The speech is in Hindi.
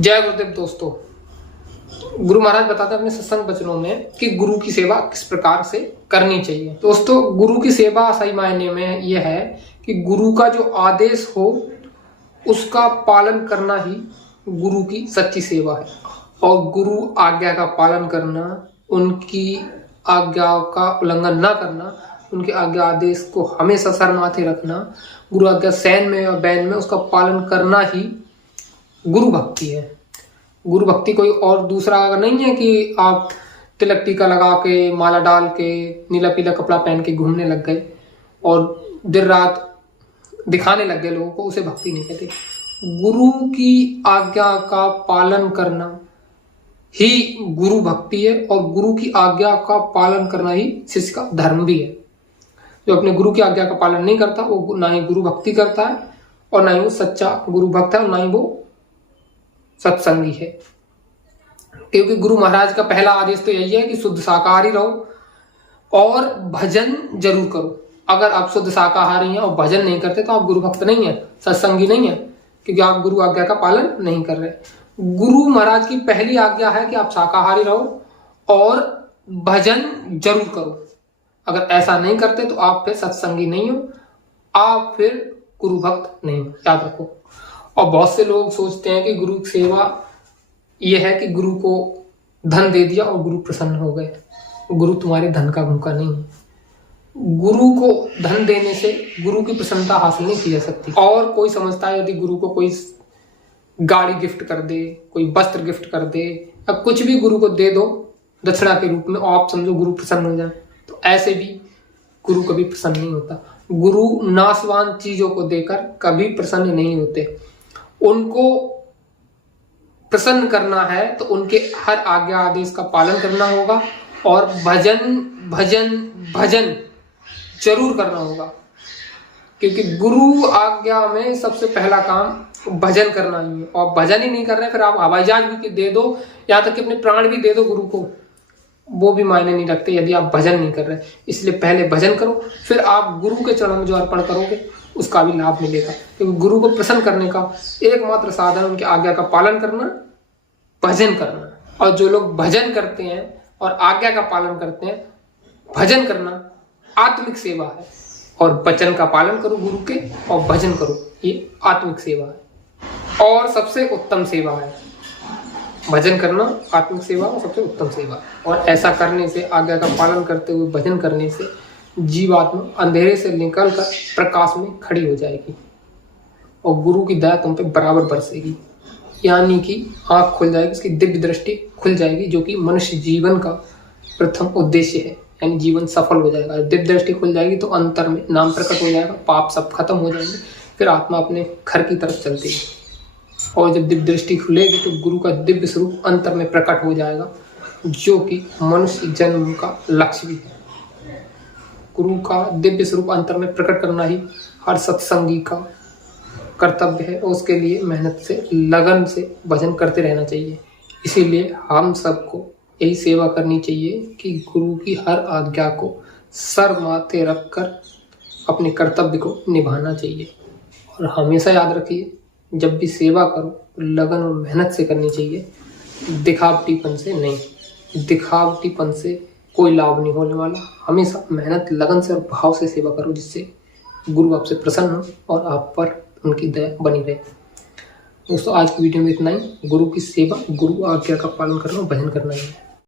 जय गुरुदेव दोस्तों। गुरु महाराज बताते हैं अपने सत्संग वचनों में कि गुरु की सेवा किस प्रकार से करनी चाहिए। दोस्तों, गुरु की सेवा सही मायने में यह है कि गुरु का जो आदेश हो उसका पालन करना ही गुरु की सच्ची सेवा है। और गुरु आज्ञा का पालन करना, उनकी आज्ञा का उल्लंघन न करना, उनके आज्ञा आदेश को हमेशा सर माथे रखना, गुरु आज्ञा सैन में और बैन में उसका पालन करना ही गुरु भक्ति है। गुरु भक्ति कोई और दूसरा नहीं है कि आप तिलक टीका लगा के, माला डाल के, नीला पीला कपड़ा पहन के घूमने लग गए और दिन रात दिखाने लग गए लोगों को, उसे भक्ति नहीं कहते। गुरु की आज्ञा का पालन करना ही गुरु भक्ति है और गुरु की आज्ञा का पालन करना ही शिष्य का धर्म भी है। जो अपने गुरु की आज्ञा का पालन नहीं करता वो ना ही गुरु भक्ति करता है और ना ही वो सच्चा गुरु भक्त है और ना ही वो सत्संगी है। क्योंकि गुरु महाराज का पहला आदेश तो यही है कि शुद्ध शाकाहारी रहो और भजन जरूर करो। अगर आप शुद्ध शाकाहारी हैं और भजन नहीं करते तो आप गुरु भक्त नहीं है, सत्संगी नहीं है, क्योंकि आप गुरु आज्ञा का पालन नहीं कर रहे। गुरु महाराज की पहली आज्ञा है कि आप शाकाहारी रहो और भजन जरूर करो। अगर ऐसा नहीं करते तो आप फिर सत्संगी नहीं हो, आप फिर गुरु भक्त नहीं हो, याद रखो। और बहुत से लोग सोचते हैं कि गुरु की सेवा यह है कि गुरु को धन दे दिया और गुरु प्रसन्न हो गए। गुरु तुम्हारे धन का भूखा नहीं है। गुरु को धन देने से गुरु की प्रसन्नता हासिल नहीं की जा सकती। और कोई समझता है यदि गुरु को कोई गाड़ी गिफ्ट कर दे, कोई वस्त्र गिफ्ट कर दे या कुछ भी गुरु को दे दो दक्षिणा के रूप में और आप समझो गुरु प्रसन्न हो जाए, तो ऐसे भी गुरु कभी प्रसन्न नहीं होता। गुरु नाशवान चीजों को देकर कभी प्रसन्न नहीं होते। उनको प्रसन्न करना है तो उनके हर आज्ञा आदेश का पालन करना होगा और भजन भजन भजन जरूर करना होगा। क्योंकि गुरु आज्ञा में सबसे पहला काम भजन करना ही है। और भजन ही नहीं कर रहे फिर आप हवाई जहाज भी दे दो, या तक कि अपने प्राण भी दे दो गुरु को, वो भी मायने नहीं रखते यदि आप भजन नहीं कर रहे। इसलिए पहले भजन करो, फिर आप गुरु के चरणों में जो अर्पण करोगे उसका भी लाभ मिलेगा। क्योंकि गुरु को प्रसन्न करने का एकमात्र साधन उनकी आज्ञा का पालन करना, भजन करना। और जो लोग भजन करते हैं और आज्ञा का पालन करते हैं, भजन करना आत्मिक सेवा है। और वचन का पालन करो गुरु के और भजन करो, ये आत्मिक सेवा है और सबसे उत्तम सेवा है। भजन करना आत्मिक सेवा और सबसे उत्तम सेवा। और ऐसा करने से, आज्ञा का पालन करते हुए भजन करने से जीवात्मा अंधेरे से निकलकर प्रकाश में खड़ी हो जाएगी और गुरु की दया तुम पे बराबर बरसेगी। यानी कि आंख खुल जाएगी, उसकी दिव्य दृष्टि खुल जाएगी, जो कि मनुष्य जीवन का प्रथम उद्देश्य है। यानी जीवन सफल हो जाएगा। दिव्य दृष्टि खुल जाएगी तो अंतर में नाम प्रकट हो जाएगा, पाप सब खत्म हो जाएंगे, फिर आत्मा अपने घर की तरफ चलती है। और जब दिव्य दृष्टि खुलेगी तो गुरु का दिव्य स्वरूप अंतर में प्रकट हो जाएगा, जो कि मनुष्य जन्म का लक्ष्य भी है। गुरु का दिव्य स्वरूप अंतर में प्रकट करना ही हर सत्संगी का कर्तव्य है और उसके लिए मेहनत से, लगन से भजन करते रहना चाहिए। इसीलिए हम सबको यही सेवा करनी चाहिए कि गुरु की हर आज्ञा को सर माथे रखकर अपने कर्तव्य को निभाना चाहिए। और हमेशा याद रखिए, जब भी सेवा करो तो लगन और मेहनत से करनी चाहिए, दिखावटीपन से नहीं। दिखावटीपन से कोई लाभ नहीं होने वाला। हमेशा मेहनत, लगन से और भाव से सेवा करो, जिससे गुरु आपसे प्रसन्न हो और आप पर उनकी दया बनी रहे। दोस्तों, आज की वीडियो में इतना ही। गुरु की सेवा, गुरु आज्ञा का पालन करना, भजन करना ही है।